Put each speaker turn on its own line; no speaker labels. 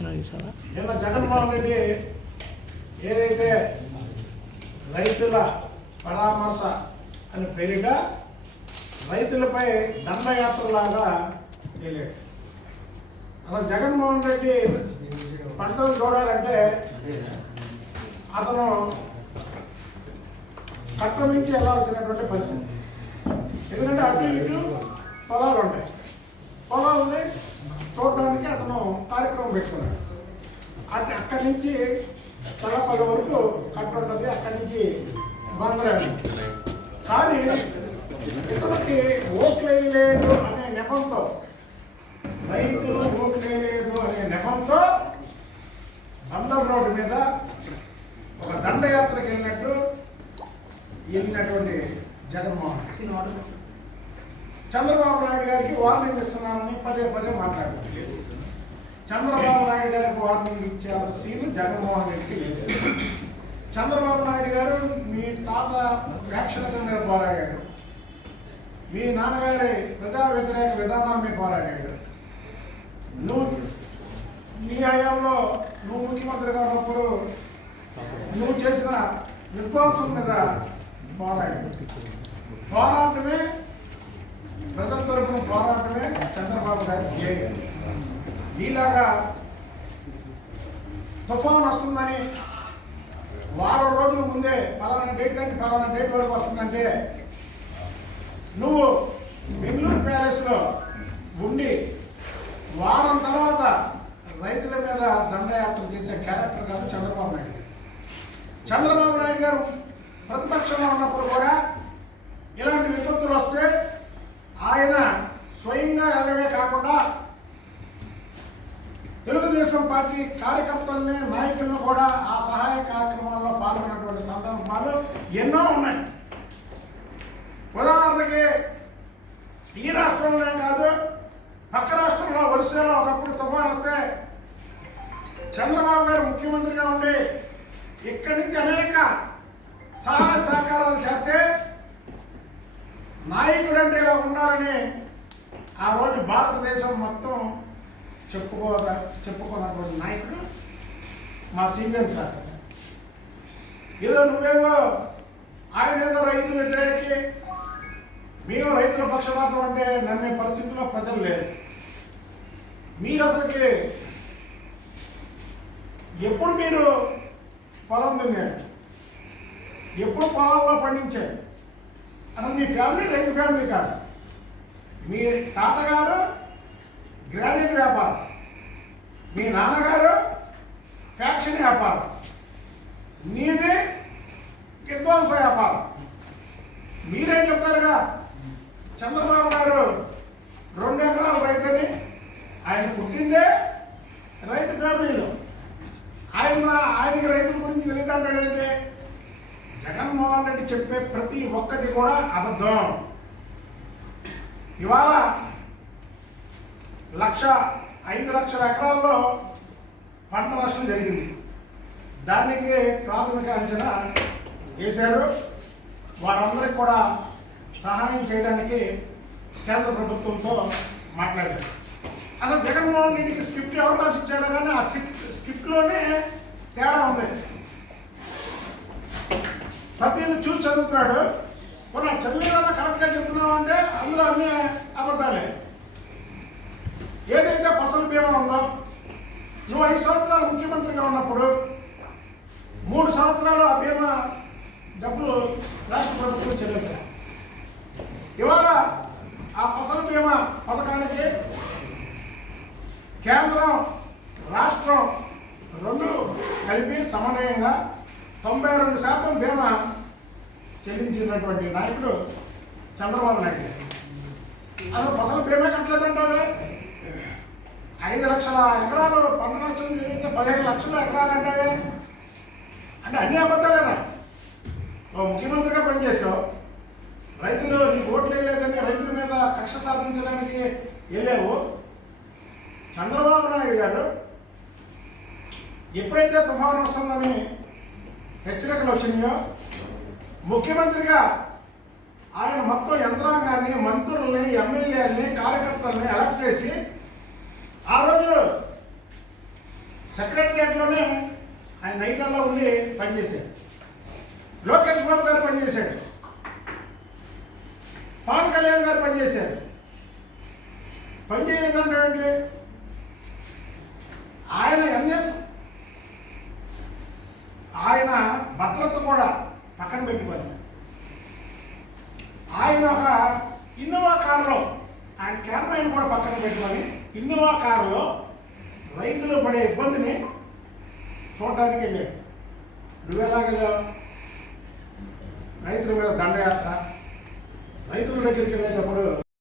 వచ్చిన చూసావా?
నిన్న జగన్మోహన్ రెడ్డి ఏదైతే రైతుల పరామర్శ అని పేరిట రైతులపై దండయాత్రలాగా వెళ్ళాడు. అసలు జగన్మోహన్ రెడ్డి పంటలు చూడాలంటే అతను కట్టమించి వెళ్ళాల్సినటువంటి పరిస్థితి. ఎందుకంటే అటు ఇటు పొలాలు ఉంటాయి. పొలాలని చూడడానికి అతను కార్యక్రమం పెట్టుకున్నాడు. అటు అక్కడి నుంచి తలపల్లి వరకు కట్ట ఉంటుంది అక్కడి నుంచి బందరాడు. కానీ ఇతనికి ఓట్లు వేయలేదు అనే నెపంతో రైతులు ఓట్లు వేయలేదు అనే నెపంతో బందర్ రోడ్డు మీద ఒక దండయాత్రకు వెళ్ళినట్టు వెళ్ళినటువంటి జగన్మోహన్ రెడ్డి చంద్రబాబు నాయుడు గారికి వార్నింగ్ ఇస్తున్నానని పదే పదే మాట్లాడారు. చంద్రబాబు నాయుడు గారికి వార్నింగ్ ఇచ్చే సీన్ జగన్మోహన్ రెడ్డికి లేదు. చంద్రబాబు నాయుడు గారు మీ తాత వ్యాక్షణల మీద పోరాడాడు. మీ నాన్నగారి ప్రజా వ్యతిరేక విధానాల మీద పోరాడాడు. నువ్వు నీ హయాంలో నువ్వు ముఖ్యమంత్రిగా ఉన్నప్పుడు నువ్వు చేసిన విధ్వంసం మీద పోరాడాడు. పోరాటమే ప్రజల తరపున పోరాటమే చంద్రబాబు నాయుడు ధ్యేయం. ఈలాగా తుఫాన్ వస్తుందని వారం రోజుల ముందే పలానా డేట్ కానీ పలానా డేట్ వరకు వస్తుందంటే నువ్వు బెంగళూరు ప్యాలెస్లో ఉండి వారం తర్వాత రైతుల మీద దండయాత్ర చేసే క్యారెక్టర్ కాదు చంద్రబాబు నాయుడు గారు చంద్రబాబు నాయుడు గారు ప్రతిపక్షంలో ఉన్నప్పుడు కూడా ఇలాంటి విపత్తులు వస్తే ఆయన స్వయంగా వెళ్ళడమే కాకుండా తెలుగుదేశం పార్టీ కార్యకర్తల్ని నాయకులను కూడా ఆ సహాయ కార్యక్రమాల్లో పాల్గొన్నటువంటి సందర్భాలు ఎన్నో ఉన్నాయి. ఉదాహరణకి ఈ రాష్ట్రంలోనే కాదు పక్క రాష్ట్రంలో ఒరిస్సాలో ఒకప్పుడు తుఫాన్ వస్తే చంద్రబాబు గారు ముఖ్యమంత్రిగా ఉండి ఇక్కడి నుంచి అనేక సహాయ సహకారాలు చేస్తే నాయకుడంటే ఇలా ఉండాలని ఆ రోజు భారతదేశం మొత్తం చెప్పుకో చెప్పుకున్నటువంటి నాయకుడు మా సీనియర్ సార్. ఏదో నువ్వేదో ఆయన ఏదో రైతు వ్యతిరేకి మేము రైతుల పక్షపాతం అంటే నమ్మే పరిస్థితిలో ప్రజలు లేరు. మీరు అసలుకి ఎప్పుడు మీరు పొలం దున్నారు ఎప్పుడు పొలాల్లో పండించారు? అసలు మీ ఫ్యామిలీ రైతు ఫ్యామిలీ కాదు. మీ తాతగారు గ్రానైట్ వ్యాపారం. మీ నాన్నగారు ఫ్యాక్షన్ వ్యాపారం నీదే విధ్వంస వ్యాపారం మీరేం చెప్పారుగా చంద్రబాబు గారు రెండు ఎకరాల రైతుని ఆయన పుట్టిందే రైతు ఫ్యామిలీలో. ఆయన ఆయనకి రైతుల గురించి తెలియదంటాడంటే జగన్మోహన్ రెడ్డి చెప్పే ప్రతి ఒక్కటి కూడా అబద్ధం. ఇవాళ లక్ష ఐదు లక్షల ఎకరాల్లో పంట నష్టం జరిగింది. దానికి ప్రాథమిక అంచనా వేశారు. వారందరికీ కూడా సహాయం చేయడానికి కేంద్ర ప్రభుత్వంతో మాట్లాడారు. అసలు జగన్మోహన్ రెడ్డికి స్క్రిప్ట్ ఎవరు రాసి ఇచ్చారో కానీ ఆ స్క్రిప్ట్ స్క్రిప్ట్లోనే తేడా ఉంది. ప్రతిదీ చూసి చదువుతున్నాడు. కొన్ని చదివేదన్నా కరెక్ట్గా చెప్తున్నామంటే అందులో అన్ని అబద్ధాలే. ఏదైతే ఫసల్ బీమా ఉందో నువ్వు ఐదు సంవత్సరాలు ముఖ్యమంత్రిగా ఉన్నప్పుడు మూడు సంవత్సరాలు ఆ బీమా డబ్బులు రాష్ట్ర ప్రభుత్వం చెల్లించారు ఇవాళ ఆ ఫసల్ బీమా పథకానికి కేంద్రం రాష్ట్రం రెండు కలిపి సమన్వయంగా తొంభై రెండు శాతం బీమా చెల్లించినటువంటి నాయకుడు చంద్రబాబు నాయుడు అసలు ఫసల్ బీమా కట్టలేదంటావే? ఐదు లక్షల ఎకరాలు పంట నష్టం జరిగితే పదిహేను లక్షల ఎకరాలు అంటావే? అంటే అన్ని అబద్ధాలేనా? ఓ ముఖ్యమంత్రిగా పనిచేసావు. రైతులు నీకు ఓట్లు వేయలేదని రైతుల మీద కక్ష సాధించడానికి వెళ్ళావు. చంద్రబాబు నాయుడు గారు ఎప్పుడైతే తుఫాను వస్తుందని హెచ్చరికలు వచ్చినాయో ముఖ్యమంత్రిగా ఆయన మొత్తం యంత్రాంగాన్ని మంత్రుల్ని ఎమ్మెల్యేలని కార్యకర్తల్ని ఎలక్ట్ చేసి ఆ రోజు సెక్రటరియట్లోనే ఆయన నైట్ అలా ఉండి పనిచేశాడు. లోకేష్ బాబు గారు పనిచేశాడు. పవన్ కళ్యాణ్ గారు పనిచేశారు. పనిచేయదంటే ఆయన ఎంఎస్ ఆయన భద్రత కూడా పక్కన పెట్టుకొని ఆయన ఒక ఇన్నోవా కారులో ఆయన క్యామ్రాయిన్ కూడా పక్కన పెట్టుకొని ఇన్నోవా కారులో రైతులు పడే ఇబ్బందిని చూడడానికి వెళ్ళాడు నువ్వు ఎలాగెళ్ళావు రైతుల మీద దండయాత్ర రైతుల దగ్గరికి వెళ్ళేటప్పుడు